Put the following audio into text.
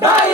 Bye. Bye.